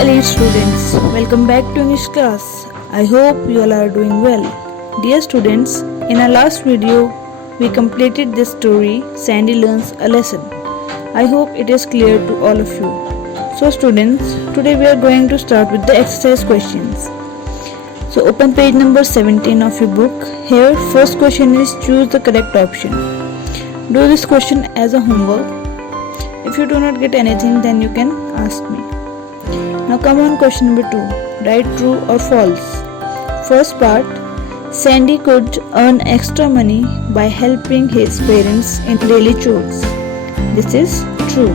elite students, welcome back to English class. I hope you all are doing well. Dear students, in our last video, we completed this story, Sandy Learns a Lesson. I hope it is clear to all of you. So students, today we are going to start with the exercise questions. So open page number 17 of your book. Here, first question is choose the correct option. Do this question as a homework. If you do not get anything, then you can ask me. Now come on, question number 2. Write true or false. First part, Sandy could earn extra money by helping his parents in daily chores. This is true.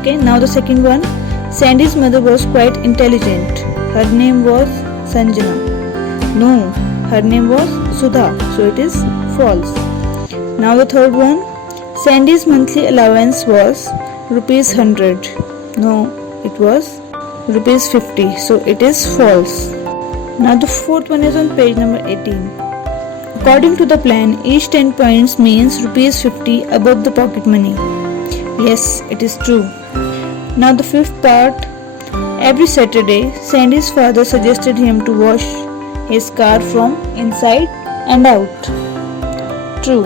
Okay, now the second one, Sandy's mother was quite intelligent. Her name was Sanjana. No, her name was Sudha, so it is false. Now the third one, Sandy's monthly allowance was rupees 100. No, it was rupees 50, so it is false. Now the fourth one is on page number 18. According to the plan, each 10 points means rupees 50 above the pocket money. Yes, it is true. Now the fifth part, every Saturday, Sandy's father suggested him to wash his car from inside and out. True.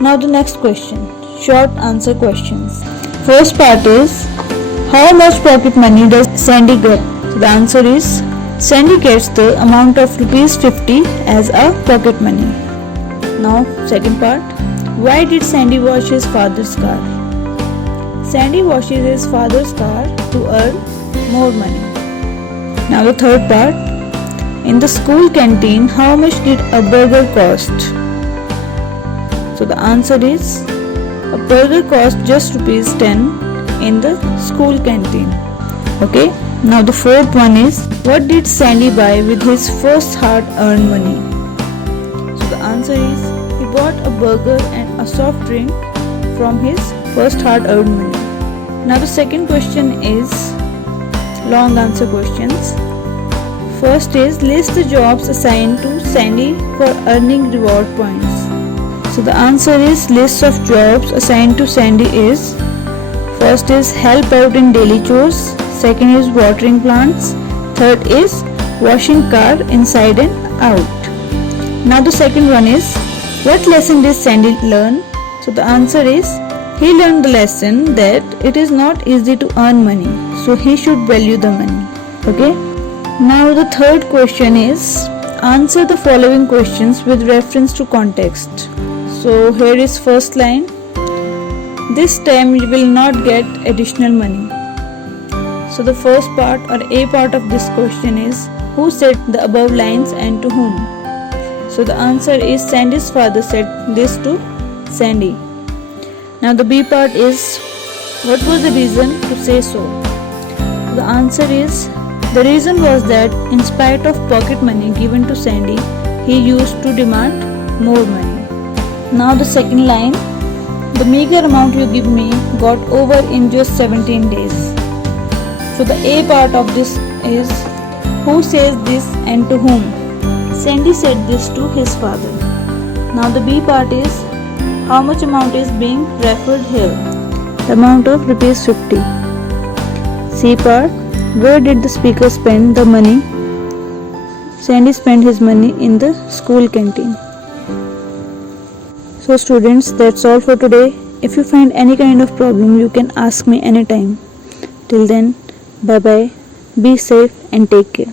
Now the next question, short answer questions. First part is, how much pocket money does Sandy get? So the answer is, Sandy gets the amount of rupees 50 as a pocket money. Now second part, why did Sandy wash his father's car? Sandy washes his father's car to earn more money. Now the third part, in the school canteen, how much did a burger cost? So the answer is, a burger cost just rupees 10 in the school canteen. Okay, now the fourth one is, what did Sandy buy with his first hard-earned money? So the answer is, he bought a burger and a soft drink from his first hard-earned money. Now the second question is long answer questions. First is, list the jobs assigned to Sandy for earning reward points. So the answer is, list of jobs assigned to Sandy is, first is help out in daily chores, second is watering plants, third is washing car inside and out. Now the second one is, what lesson did Sandy learn? So the answer is, he learned the lesson that it is not easy to earn money, so he should value the money. Okay. Now the third question is, answer the following questions with reference to context. So here is first line, this time you will not get additional money. So the first part or A part of this question is, who said the above lines and to whom? So the answer is, Sandy's father said this to Sandy. Now the B part is, what was the reason to say so? The answer is, the reason was that in spite of pocket money given to Sandy, he used to demand more money. Now the second line, the meager amount you give me got over in just 17 days. So the A part of this is, who says this and to whom? Sandy said this to his father. Now the B part is, how much amount is being referred here? The amount of rupees 50. C part, where did the speaker spend the money? Sandy spent his money in the school canteen. So students, that's all for today. If you find any kind of problem, you can ask me anytime. Till then, bye bye, be safe and take care.